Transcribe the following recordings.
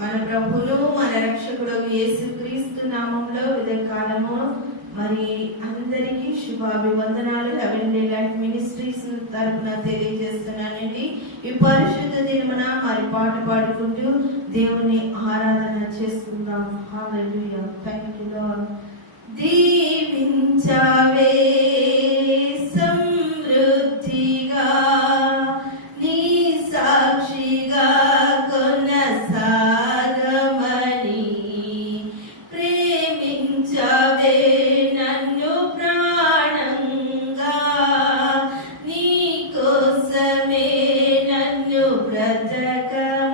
మన ప్రభులు మన రక్షకుడు యేసు క్రీస్తు నామంలో వివిధ కాలము మరి అందరికీ శుభాభివందనాలు. హెవెన్లీ లైఫ్ మినిస్ట్రీస్ తరఫున తెలియజేస్తున్నానండి. ఈ పరిశుద్ధ దినమున మరి పాట పాడుకుంటూ దేవుని ఆరాధన చేసుకుందాం. హల్లెలూయా థ్యాంక్ యూ లార్డ్ నన్ను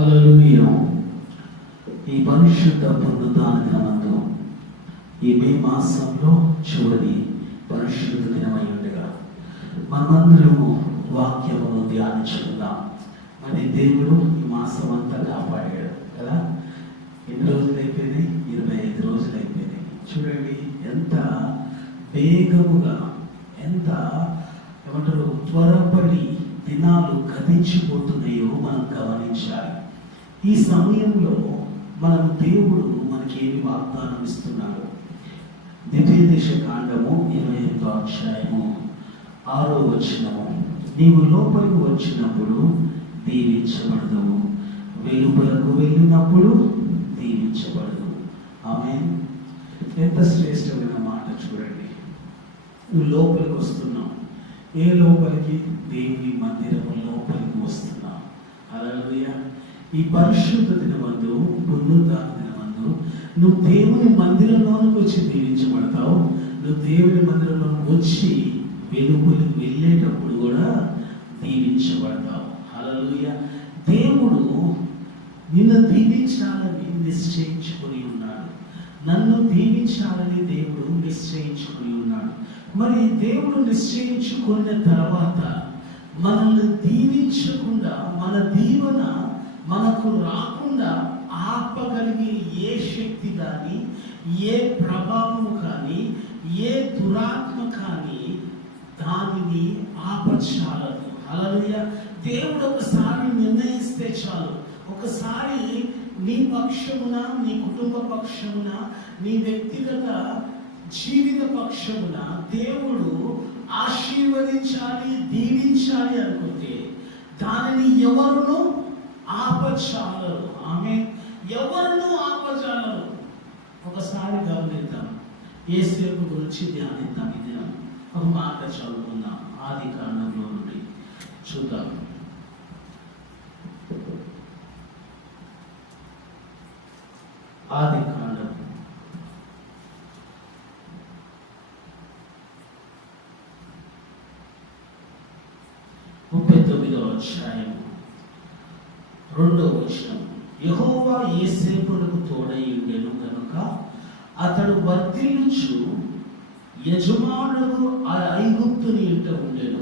హల్లెలూయా. ఈ పరిశుద్ధ పునరుద్ధాన దినమందు ఈ మే మాసంలో చివరి పరిశుద్ధ దినమై ఉండగా మనమందరము వాక్యమును ధ్యానించుకుందాం. మరి దేవుడు ఈ మాసం అంతా కాపాడాడు కదా? ఎన్ని రోజులు అయిపోయినాయి ఇరవై ఐదు రోజులు అయిపోయినాయి చూడండి ఎంత వేగముగా ఎంత ఏమంటారు త్వరపడి దినాలు గతించిపోతున్నాయో మనం గమనించాలి. ఈ సమయంలో మనం దేవుడు మనకి ఏమి వాగ్దానం ఇస్తున్నాడు ద్వితీయ దేశ కాండము ఇరవై ఐదో అధ్యాయము ఆరో వచనము. నీవు లోపలికి వచ్చినప్పుడు దీవించబడదు వెలుపలకు వెళ్ళినప్పుడు దీవించబడదు. ఆమె ఎంత శ్రేష్టమైన మాట చూడండి. నువ్వు లోపలికి వస్తున్నావు. ఏ లోపలికి? దేవుని మందిరము లోపలికి వస్తున్నావు. అలా ఈ పరిశుద్ధ దినమందు పునరుద్ధాన దినమందు నువ్వు దేవుని మందిరంలోనికి వచ్చి దీవించబడతావు నువ్వు దేవుని మందిరంలోకి వచ్చి వెలుగులకు వెళ్ళేటప్పుడు కూడా దీవించబడతావు. అలలుయ దేవుడు నిన్ను దీవించాలని నిశ్చయించుకొని ఉన్నాడు. నన్ను దీవించాలని దేవుడు నిశ్చయించుకొని ఉన్నాడు. మరి దేవుడు నిశ్చయించుకున్న తర్వాత మనల్ని దీవించకుండా మన దీవెన మనకు రాకుండా ఆపగలిగే ఏ శక్తి కానీ ఏ ప్రభావం కానీ ఏ దురాత్మ కానీ దానిని ఆపచాలదు అలలుయ దేవుడు ఒకసారి నిర్ణయిస్తే చాలు. ఒకసారి నీ పక్షమున నీ కుటుంబ పక్షమున నీ వ్యక్తిగత జీవిత పక్షమున దేవుడు ఆశీర్వదించాలి దీవించాలి అనుకుంటే దానిని ఎవరునూ ఆపచాలరు ఆమె ఎవరును ఆపచాలరు ఒకసారి గమనిద్దాం ఏసేపు గురించి ధ్యానిద్దాం ఈ దినం ఒక మాట చదువుకుందాం ఆది కాండంలో నుండి చూద్దాం ఆది కాండం ముప్పై తొమ్మిదవ అధ్యాయం రెండవ వచనం యహోవా ఏసేపులకు తోడై ఉండెను కనుక అతడు వర్ధిల్లుచు యజమానుడు ఆ ఐగుప్తుని ఇంట ఉండెను.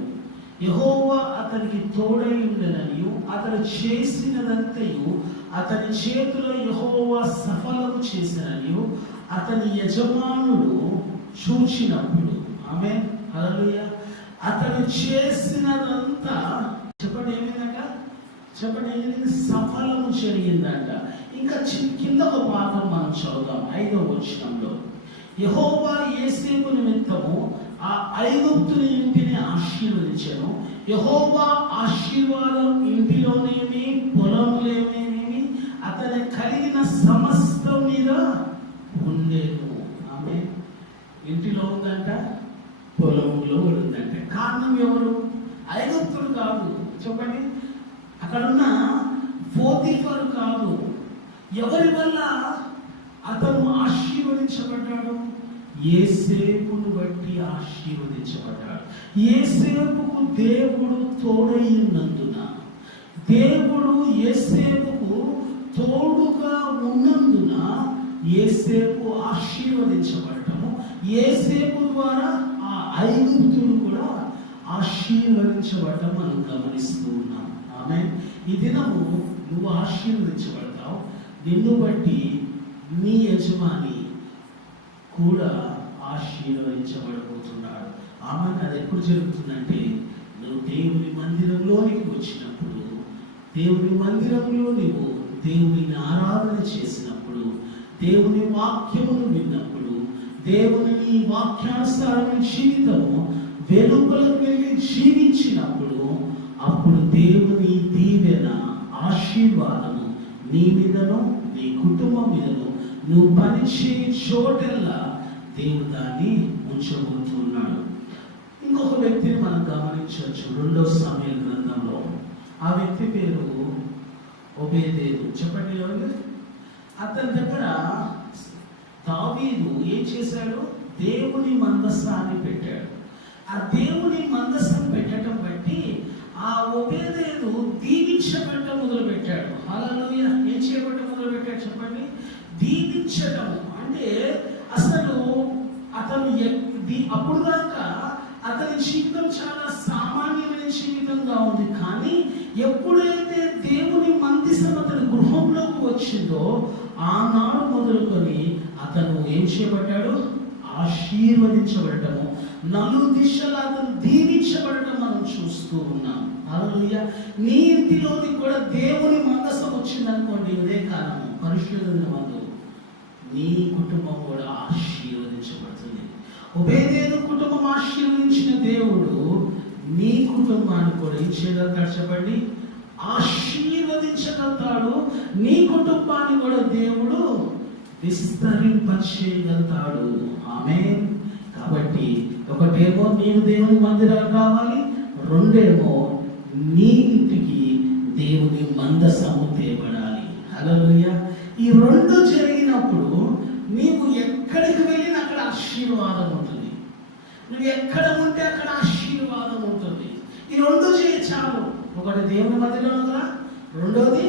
యహోవా అతనికి తోడై ఉండెననియు అతడు చేసినదంతయు అతని చేతిలో యహోవా సఫలము చేసిననియు అతని యజమానుడు చూచినప్పుడు. ఆమె హల్లెలూయా. అతను చేసినదంతా చెప్పండి ఏమైందంట? చెప్పండి ఇది సఫలము జరిగిందంట. ఇంకా చి- కింద ఒక పాఠం మనం చదువుదాం ఐదవ వచనంలో. యహోవా ఏసేపు నిమిత్తము ఆ ఐగుప్తుని ఇంటిని ఆశీర్వదించాను. యహోవా ఆశీర్వాదం ఇంటిలోనేమి పొలంలోనేమి అతని కలిగిన సమస్తం మీద ఉండేను. ఆమె ఇంటిలో ఉందంట పొలంలో ఉందంట. కారణం ఎవరు? ఐగుప్తుడు కాదు. చెప్పండి. అక్కడున్న పోతిఫరు కాదు. ఎవరి వల్ల అతను ఆశీర్వదించబడ్డాడు? ఏసేపును బట్టి ఆశీర్వదించబడ్డాడు. ఏసేపుకు దేవుడు తోడైనందున దేవుడు దేవుడు సేపుకు తోడుగా ఉన్నందున ఏసేపు ఆశీర్వదించబడటము. ఏసేపు ద్వారా ఆ ఐదు ఆశీర్వదించబడటం మనం గమనిస్తూ ఉన్నాం. ఆమె ఈ దినము నువ్వు ఆశీర్వదించబడతావు. నిన్ను బట్టి నీ యజమాని కూడా ఆశీర్వదించబడబోతున్నాడు. ఆమె అది ఎప్పుడు జరుగుతుందంటే నువ్వు దేవుని మందిరంలోనికి వచ్చినప్పుడు దేవుని మందిరంలో నువ్వు దేవుని ఆరాధన చేసినప్పుడు దేవుని వాక్యమును విన్నప్పుడు దేవుని వాక్యానుసారమైన జీవితము వెలుపలకు వెళ్ళి జీవించినప్పుడు అప్పుడు దేవుని దీవెన ఆశీర్వాదము నీ మీదను నీ కుటుంబం మీదను నువ్వు పనిచేయ చోటల్లా దేవుడు దాన్ని ఉంచబోతున్నాడు. ఇంకొక వ్యక్తిని మనం గమనించవచ్చు రెండో సమయ గ్రంథంలో. ఆ వ్యక్తి పేరు ఒబేదేదు చెప్పండి ఎవరు? అతని దగ్గర దావీదు ఏం చేశాడు? దేవుని మందస్థాన్ని పెట్టాడు. ఆ దేవుని మందసం పెట్టడం బట్టి ఆ ఉపేదయుడు దీవించబడటం మొదలు పెట్టాడు హల్లెలూయా. ఏం చేయబట్ట మొదలు పెట్టాడు చెప్పండి? దీవించటం అంటే అసలు అతను ఎ- అప్పుడు దాకా అతని జీవితం చాలా సామాన్యమైన జీవితంగా ఉంది. కానీ ఎప్పుడైతే దేవుని మందిసం అతని గృహంలోకి వచ్చిందో ఆనాడు మొదలుకొని అతను ఏం చేయబడ్డాడు? ఆశీర్వదించబడటము. నలు దిశలాగా దీవించబడటం మనం చూస్తూ ఉన్నాం. హల్లెలూయా. నీ ఇంటిలోని కూడా దేవుని మందసం వచ్చిందనుకోండి ఇదే కారణం. పరిశుద్ధ మందు. నీ కుటుంబం కూడా ఆశీర్వదించబడుతుంది. ఉభయదేదు కుటుంబం ఆశీర్వదించిన దేవుడు నీ కుటుంబాన్ని కూడా ఇచ్చేలా చేయగలుగుతాడు చెప్పండి ఆశీర్వదించగలుగుతాడు. నీ కుటుంబాన్ని కూడా దేవుడు విస్తరింపచేయగలుగుతాడు. ఆమె కాబట్టి ఒకటేమో నీకు దేవుని మందిరాలు కావాలి రెండేమో నీ ఇంటికి దేవుని మందసము తేబడాలి హల్లెలూయా. ఈ రెండు జరిగినప్పుడు నీవు ఎక్కడికి వెళ్ళిన అక్కడ ఆశీర్వాదం ఉంటుంది. నువ్వు ఎక్కడ ఉంటే అక్కడ ఆశీర్వాదం ఉంటుంది. ఈ రెండు చేయ చాలు. ఒకటి దేవుని మధ్యలో ఉందా రెండోది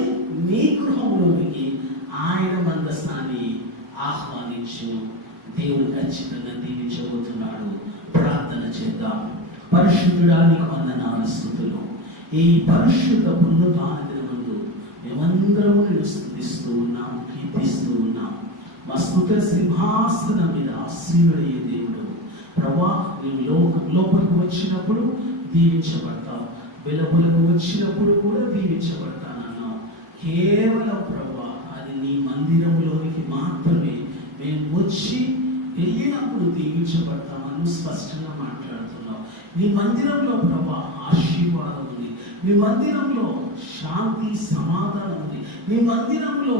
నీ గృహంలోనికి ఆయన మందస్థాన్ని ఆహ్వానించు. దేవుడు ఖచ్చితంగా దీవించబోతున్నాడు. ప్రార్థన చేద్దాం. పరిశుద్ధుడానికి వందనాలు స్థుతులు. ఈ పరిశుద్ధ పుణ్యదాన ముందు మేమందరము నేను స్థుతిస్తూ ఉన్నాం కీర్తిస్తూ ఉన్నాం. మా స్థుత సింహాసనం మీద ఆశీర్వడే దేవుడు. ప్రభా నీవు లోక లోపలికి వచ్చినప్పుడు దీవించబడతావు. వెలుపలకు వచ్చినప్పుడు కూడా దీవించబడతానన్నావు. కేవలం ప్రభా అది నీ మందిరంలోనికి మాత్రమే. మేము వచ్చి వెళ్ళినప్పుడు దీవించబడతామని స్పష్టంగా మాట్లాడుతున్నావు. నీ మందిరంలో ప్రభా ఆశీర్వాదం ఉంది. నీ మందిరంలో శాంతి సమాధానం ఉంది. నీ మందిరంలో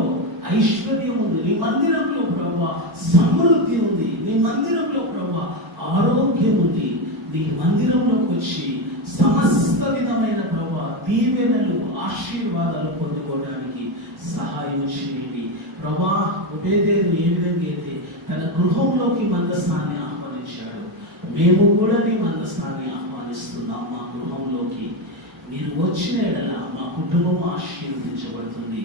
ఐశ్వర్యం ఉంది. నీ మందిరంలో ప్రభా సమృద్ధి ఉంది. నీ మందిరంలో ప్రభా ఆరోగ్యం ఉంది. నీ మందిరంలోకి వచ్చి సమస్త విధమైన ప్రభా దీవెనలు ఆశీర్వాదాలు పొందుకోవడానికి సహాయం చేయండి. ప్రభా ఉపేదేరు ఏ విధంగా అయితే తన గృహంలోకి మందస్థాన్ని ఆహ్వానించాడు. మేము కూడా నీ మందస్థాన్ని ఆహ్వానిస్తున్నాం మా గృహంలోకి. మీరు వచ్చిన ఎడల మా కుటుంబం ఆశీర్వదించబడుతుంది.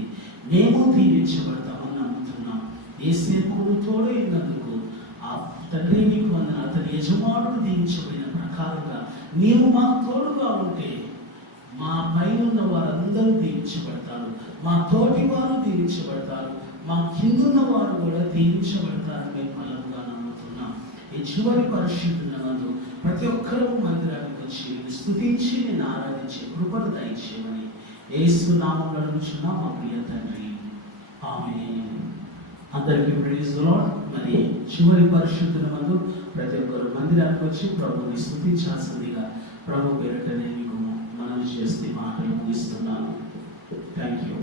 మేము దీవించబడతామని నమ్ముతున్నాం. ఏ సేపుడు తోడైనందుకు ఆ తండ్రి నీకు వందన అతని యజమానుడు దీవించబడిన ప్రకారంగా నీవు మా తోడుగా ఉంటే మా పైనున్న వారందరూ దీవించబడతారు. మా తోటి వారు దీవించబడతారు. మా కిందున్న వారు కూడా దీవించబడతారు మేము బలంగా నమ్ముతున్నాం. ఈ చివరి పరిశుద్ధునందు ప్రతి ఒక్కరూ మందిరానికి వచ్చి స్థుతించి నేను ఆరాధించే కృపను దయచేయమని ఏసు నామంలో అడుగుచున్నా మా ప్రియ తండ్రి. ఆమె అందరికీ ప్రైజ్ మరి చివరి పరిశుద్ధుల మందు ప్రతి ఒక్కరు మందిరానికి వచ్చి ప్రభుని స్థుతించాల్సిందిగా ప్రభు పేరిట నేను మీకు మనవి చేస్తే మాటలు ముగిస్తున్నాను. Thank you